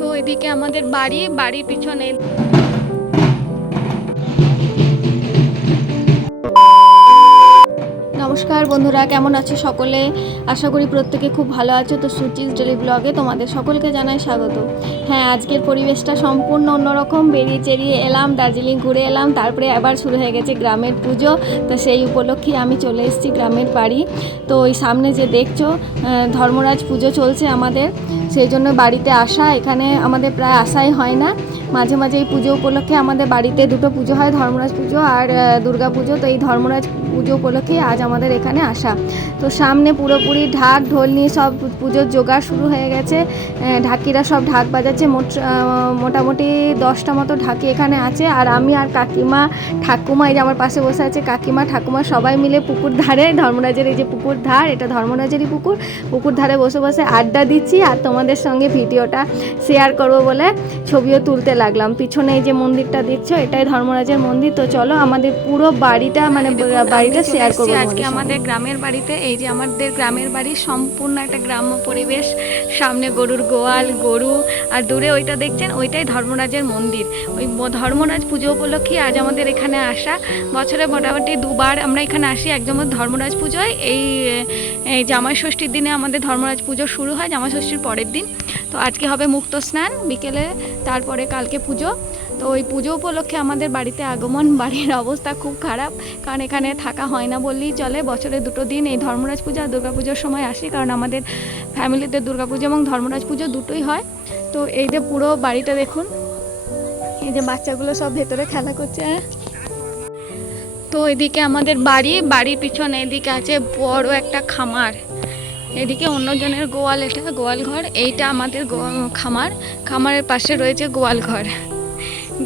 তো এদিকে আমাদের বাড়ির পিছনে নমস্কার বন্ধুরা, কেমন আছো সকলে? আশা করি প্রত্যেকে খুব ভালো আছো। তো সুচিস ডেলি ব্লগে তোমাদের সকলকে জানাই স্বাগত। হ্যাঁ, আজকের পরিবেশটা সম্পূর্ণ অন্যরকম। বেরিয়ে চেরিয়ে এলাম, দার্জিলিং ঘুরে এলাম, তারপরে আবার শুরু হয়ে গেছে গ্রামের পুজো। তো সেই উপলক্ষে আমি চলে এসেছি গ্রামের বাড়ি। তো ওই সামনে যে দেখছো ধর্মরাজ পুজো চলছে আমাদের, সেই জন্য বাড়িতে আসা। এখানে আমাদের প্রায় আসাই হয় না। মাঝে মাঝে এই পুজো উপলক্ষে আমাদের বাড়িতে দুটো পুজো হয়, ধর্মরাজ পুজো আর দুর্গা পুজো। তো এই ধর্মরাজ পুজো উপলক্ষে আজ আমাদের এখানে আসা। তো সামনে পুরোপুরি ঢাক ঢোল নিয়ে সব পুজোর জোগাড় শুরু হয়ে গেছে। ঢাকিরা সব ঢাক বাজাচ্ছে। মোটামুটি 10টা মতো ঢাকি এখানে আছে। আর আমি আর কাকিমা ঠাকুমা, এই যে আমার পাশে বসে আছে কাকিমা ঠাকুমা, সবাই মিলে পুকুর ধারে, ধর্মরাজের এই যে পুকুর ধার, এটা ধর্মরাজেরই পুকুর ধারে বসে বসে আড্ডা দিচ্ছি আর তোমাদের সঙ্গে ভিডিওটা শেয়ার করব বলে ছবিও তুলতে লাগলাম। পিছনে এই যে মন্দিরটা দেখছো, এটাই ধর্মরাজের মন্দির। তো চলো আমাদের পুরো বাড়িটা বাড়িটা শেয়ার করবো আজকে আমাদের গ্রামের বাড়িতে। এই যে আমাদের গ্রামের বাড়ি সম্পূর্ণ একটা গ্রাম্য পরিবেশ। সামনে গরুর গোয়াল, গরু, আর দূরে ওইটা দেখছেন, ওইটাই ধর্মরাজের মন্দির। ওই ধর্মরাজ পুজো উপলক্ষে আজ আমাদের এখানে আসা। বছরে মোটামুটি দুবার আমরা এখানে আসি। একদম ধর্মরাজ পুজোয় এই জামাই ষষ্ঠীর দিনে আমাদের ধর্মরাজ পুজো শুরু হয়, জামাই ষষ্ঠীর পরের দিন। তো আজকে হবে মুক্ত স্নান বিকেলে, তারপরে কালকে পুজো। তো ওই পুজো উপলক্ষে আমাদের বাড়িতে আগমন। বাড়ির অবস্থা খুব খারাপ, কারণ এখানে থাকা হয় না বললেই চলে। বছরে দুটো দিন এই ধর্মরাজ পুজো আর দুর্গা পুজোর সময় আসি, কারণ আমাদের ফ্যামিলিতে দুর্গা পুজো এবং ধর্মরাজ পুজো দুটোই হয়। তো এই যে পুরো বাড়িটা দেখুন, এই যে বাচ্চাগুলো সব ভেতরে খেলা করছে। তো এদিকে আমাদের বাড়ির পিছনে এদিকে আছে বড় একটা খামার। এদিকে অন্যজনের গোয়াল, এটা গোয়াল ঘর। এইটা আমাদের খামারের পাশে রয়েছে গোয়াল ঘর।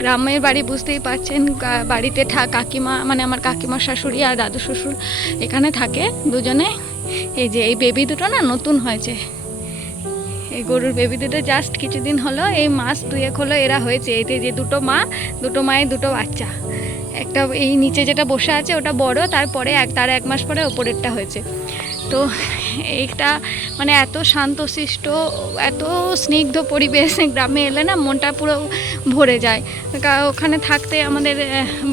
গ্রামের বাড়ি বুঝতেই পারছেন। বাড়িতে কাকিমা, মানে আমার কাকিমার শাশুড়ি আর দাদু শ্বশুর এখানে থাকে দুজনে। এই যে এই বেবি দুটো না নতুন হয়েছে, এই গরুর বেবি দুটো জাস্ট কিছুদিন হলো, এই মাস 2-1 হলো এরা হয়েছে। এই যে দুটো মায়ের দুটো বাচ্চা। একটা এই নিচে যেটা বসে আছে ওটা বড়, তারপরে তার 1 মাস পরে ওপরেরটা হয়েছে। তো এইটা মানে এত শান্তশিষ্ট, এত স্নিগ্ধ পরিবেশ, গ্রামে এলে না মনটা পুরো ভরে যায়। ওখানে থাকতে, আমাদের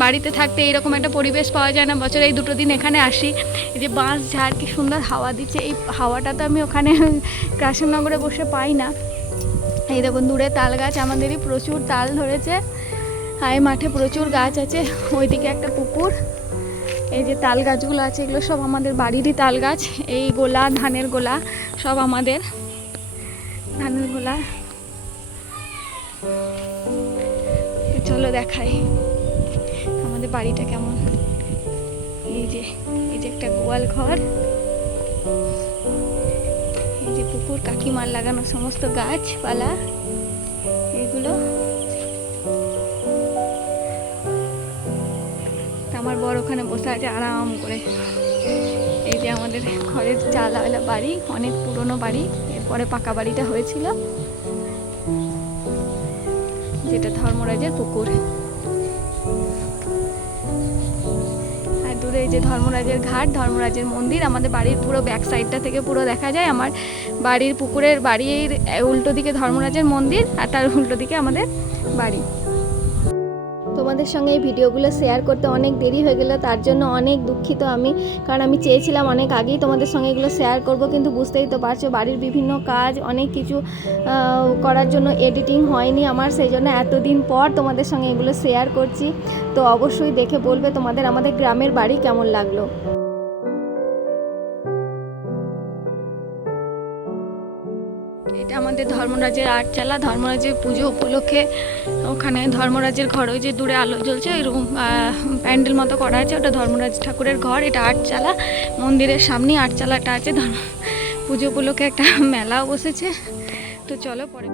বাড়িতে থাকতে এইরকম একটা পরিবেশ পাওয়া যায় না। বছরে এই দুটো দিন এখানে আসি। এই যে বাঁশ ঝাড়, কি সুন্দর হাওয়া দিচ্ছে। এই হাওয়াটা তো আমি ওখানে কাশিমনগরে বসে পাই না। এই দেখুন দূরে তাল গাছ, আমাদেরই প্রচুর তাল ধরেছে। আর এই মাঠে প্রচুর গাছ আছে। ওইদিকে একটা পুকুর। এই যে তাল গাছগুলো আছে, এগুলো সব আমাদের বাড়িরই তাল গাছ। এই গোলা, ধানের গোলা, সব আমাদের ধানের গোলা। চলো দেখাই আমাদের বাড়িটা কেমন। এই যে একটা গোয়াল ঘর, এই যে পুকুর, কাকিমার লাগানো সমস্ত গাছপালা এগুলো। আমার বড় ওখানে বসে আছে আরাম করে। এই যে আমাদের ঘরের চালাওয়ালা বাড়ি, অনেক পুরনো বাড়ি, এরপরে পাকা বাড়িটা হয়েছিল, যেটা ধর্মরাজের পুকুর। আর দূরে এই যে ধর্মরাজের ঘাট, ধর্মরাজের মন্দির। আমাদের বাড়ির পুরো ব্যাক সাইডটা থেকে পুরো দেখা যায়। আমার বাড়ির পুকুরের বাড়ির উল্টো দিকে ধর্মরাজের মন্দির, আর তার উল্টো দিকে আমাদের বাড়ি। তোমাদের সঙ্গে এই ভিডিওগুলো শেয়ার করতে অনেক দেরি হয়ে গেল, তার জন্য অনেক দুঃখিত আমি। কারণ আমি চেয়েছিলাম অনেক আগেই তোমাদের সঙ্গে এগুলো শেয়ার করব, কিন্তু বুঝতেই তো পারছো বাড়ির বিভিন্ন কাজ, অনেক কিছু করার জন্য এডিটিং হয়নি আমার। সেই জন্য এতদিন পর তোমাদের সঙ্গে এগুলো শেয়ার করছি। তো অবশ্যই দেখে বলবে তোমাদের আমাদের গ্রামের বাড়ি কেমন লাগলো। এটা আমাদের ধর্মরাজের আটচালা। ধর্মরাজের পুজো উপলক্ষে ওখানে ধর্মরাজের ঘর, ওই যে দূরে আলো জ্বলছে, এরকম প্যান্ডেল মতো করা আছে, ওটা ধর্মরাজ ঠাকুরের ঘর। এটা আটচালা, মন্দিরের সামনেই আটচালাটা আছে। পুজো উপলক্ষে একটা মেলাও বসেছে। তো চলো পরে।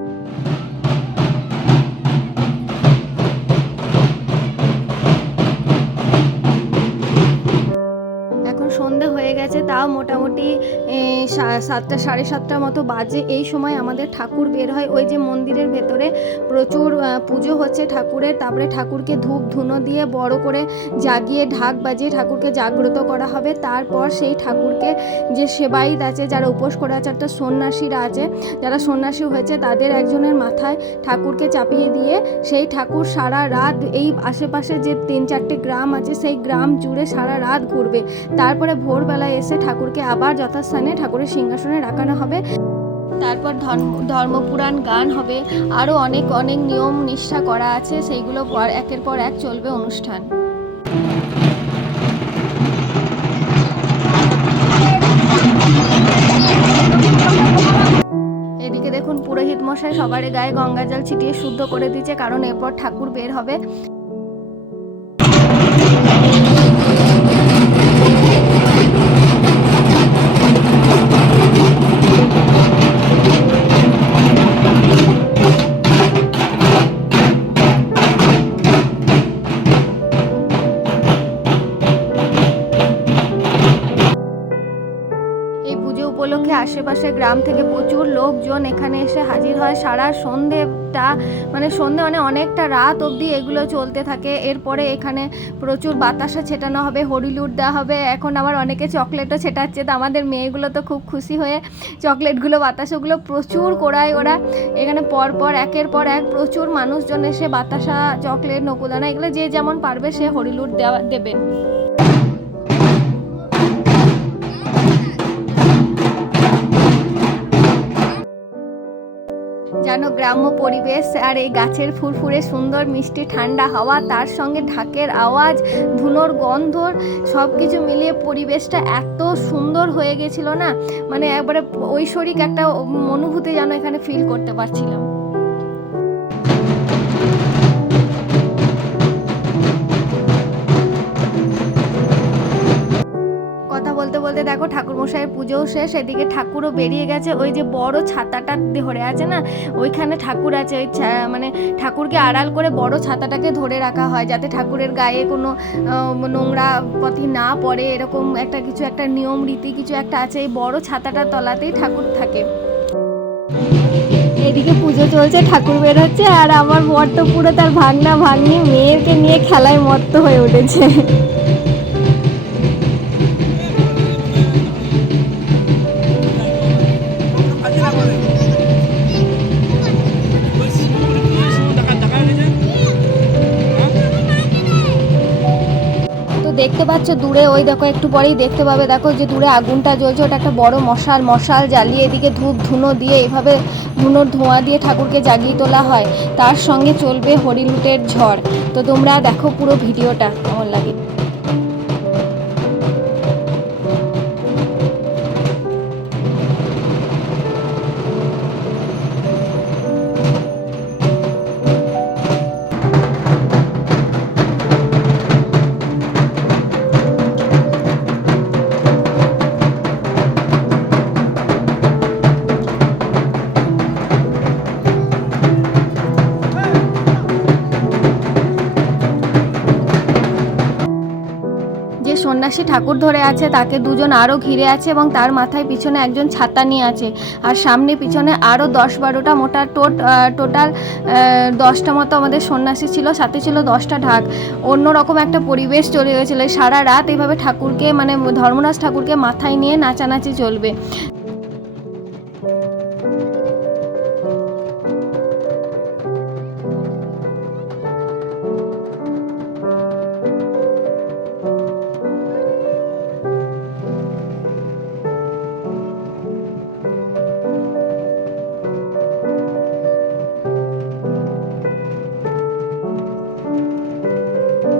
সন্ধে হয়ে গেছে, তাও মোটামুটি 7টা 7:30 মতো বাজে। এই সময় আমাদের ঠাকুর বের হয়। ওই যে মন্দিরের ভেতরে প্রচুর পুজো হচ্ছে ঠাকুরের, তারপরে ঠাকুরকে ধূপ ধুনো দিয়ে বড় করে জাগিয়ে ঢাক বাজিয়ে ঠাকুরকে জাগ্রত করা হবে। তারপর সেই ঠাকুরকে যে সেবায়িত আছে, যারা উপোস করে আছে, একটা সন্ন্যাসীরা আছে, যারা সন্ন্যাসী হয়েছে, তাদের একজনের মাথায় ঠাকুরকে চাপিয়ে দিয়ে সেই ঠাকুর সারা রাত এই আশেপাশে যে 3-4টে গ্রাম আছে সেই গ্রাম জুড়ে সারা রাত ঘুরবে। তারপরে ভোরবেলায় এসে ঠাকুরকে আবার যথাস্থানে ঠাকুরের সিংহাসনে রাখানো হবে। তারপর ধর্মপুরাণ গান হবে, আরও অনেক অনেক নিয়ম নিষ্ঠা করা আছে, সেইগুলো একের পর এক চলবে অনুষ্ঠান। এদিকে দেখুন পুরোহিত মশাই সবার গায়ে গঙ্গা জল ছিটিয়ে শুদ্ধ করে দিচ্ছে, কারণ এরপর ঠাকুর বের হবে। উপলক্ষে আশেপাশে গ্রাম থেকে প্রচুর লোকজন এখানে এসে হাজির হয়। সারা সন্ধেটা মানে অনেকটা রাত অবধি এগুলো চলতে থাকে। এরপরে এখানে প্রচুর বাতাসা ছেটানো হবে, হরিলুট দেওয়া হবে। এখন আবার অনেকে চকলেটও ছেটাচ্ছে, তো আমাদের মেয়েগুলো তো খুব খুশি হয়ে চকলেটগুলো বাতাসাগুলো প্রচুর কোড়ায় ওরা। এখানে পরপর একের পর এক প্রচুর মানুষজন এসে বাতাসা, চকলেট, নকুদানা এগুলো যে যেমন পারবে সে হরিলুট দেবে। যেন গ্রাম্য পরিবেশ আর এই গাছের ফুরফুরে সুন্দর মিষ্টি ঠান্ডা হাওয়া, তার সঙ্গে ঢাকের আওয়াজ, ধুনোর গন্ধ, সব কিছু মিলিয়ে পরিবেশটা এত সুন্দর হয়ে গেছিল না, মানে একবারে ঐশ্বরিক একটা অনুভূতি যেন এখানে ফিল করতে পারছিলাম। বলতে বলতে দেখো ঠাকুরমশাইয়ের পুজোও শেষ, এদিকে ঠাকুরও বেরিয়ে গেছে। ওই যে বড় ছাতাটা ধরে আছে না, ওইখানে ঠাকুর আছে। ওই মানে ঠাকুরকে আড়াল করে বড় ছাতাটাকে ধরে রাখা হয়, যাতে ঠাকুরের গায়ে কোনো নোংরা পথি না পড়ে, এরকম একটা নিয়ম রীতি কিছু একটা আছে। এই বড় ছাতাটার তলাতেই ঠাকুর থাকে। এদিকে পুজো চলছে, ঠাকুর বের হচ্ছে, আর আমার বর তো পুরো তার ভাগ্নি মেয়েকে নিয়ে খেলায় মত্ত হয়ে উঠেছে। দেখতে পাচ্ছ দূরে, ওই দেখো একটু পরেই দেখতে পাবে, দেখো যে দূরে আগুনটা জ্বলছে, ওটা একটা বড় মশাল জ্বালিয়ে এদিকে ধূপ ধুনো দিয়ে এইভাবে ধুনোর ধোঁয়া দিয়ে ঠাকুরকে জাগিয়ে তোলা হয়। তার সঙ্গে চলবে হরিলুটের ঝড়। তো তোমরা দেখো পুরো ভিডিওটা কেমন লাগে। সন্ন্যাসী ঠাকুর ধরে আছে, তাকে দুজন আরও ঘিরে আছে এবং তার মাথায় পিছনে একজন ছাতা নিয়ে আছে, আর সামনে পিছনে আরও 10-12টা মোটা টোটাল 10টা মতো আমাদের সন্ন্যাসী ছিল, সাথে ছিল 10টা ঢাক। অন্যরকম একটা পরিবেশ চলে গেছিলো। সারা রাত এইভাবে ঠাকুরকে মানে ধর্মরাজ ঠাকুরকে মাথায় নিয়ে নাচানাচি চলবে।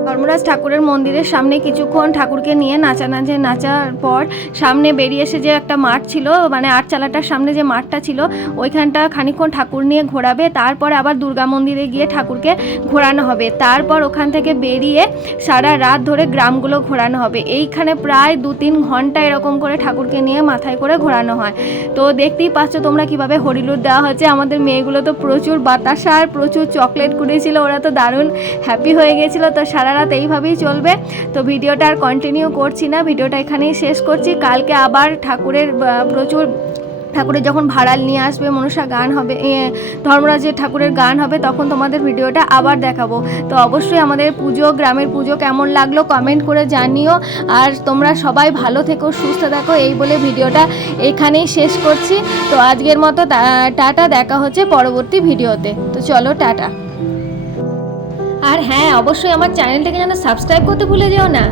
ধর্মরাজ ঠাকুরের মন্দিরের সামনে কিছুক্ষণ ঠাকুরকে নিয়ে নাচার পর সামনে বেরিয়ে এসে যে একটা মাঠ ছিল, মানে আটচালাটার সামনে যে মাঠটা ছিল, ওইখানটা খানিকক্ষণ ঠাকুর নিয়ে ঘোরাবে। তারপরে আবার দুর্গা মন্দিরে গিয়ে ঠাকুরকে ঘোরানো হবে। তারপর ওখান থেকে বেরিয়ে সারা রাত ধরে গ্রামগুলো ঘোরানো হবে। এইখানে প্রায় 2-3 ঘন্টা এরকম করে ঠাকুরকে নিয়ে মাথায় করে ঘোরানো হয়। তো দেখতেই পাচ্ছ তোমরা কিভাবে হরিলুট দেওয়া হচ্ছে। আমাদের মেয়েগুলো তো প্রচুর বাতাসা আর প্রচুর চকলেট কুড়িয়েছিল, ওরা তো দারুণ হ্যাপি হয়ে গেছিলো। তো সারা রাত রাত এইভাবেই চলবে। তো ভিডিওটা আর কন্টিনিউ করছি না, ভিডিওটা এখানেই শেষ করছি। কালকে আবার ঠাকুরের ঠাকুরের যখন ভাড়াল নিয়ে আসবে, মনসা গান হবে, ধর্মরাজের ঠাকুরের গান হবে, তখন তোমাদের ভিডিওটা আবার দেখাবো। তো অবশ্যই আমাদের পুজো, গ্রামের পুজো কেমন লাগলো কমেন্ট করে জানিও। আর তোমরা সবাই ভালো থেকো, সুস্থ থাকো, এই বলে ভিডিওটা এখানেই শেষ করছি। তো আজকের মতো টাটা, দেখা হচ্ছে পরবর্তী ভিডিওতে। তো চলো টাটা। আর হ্যাঁ, অবশ্যই আমার চ্যানেলটাকে যেন সাবস্ক্রাইব করতে ভুলে যেও না।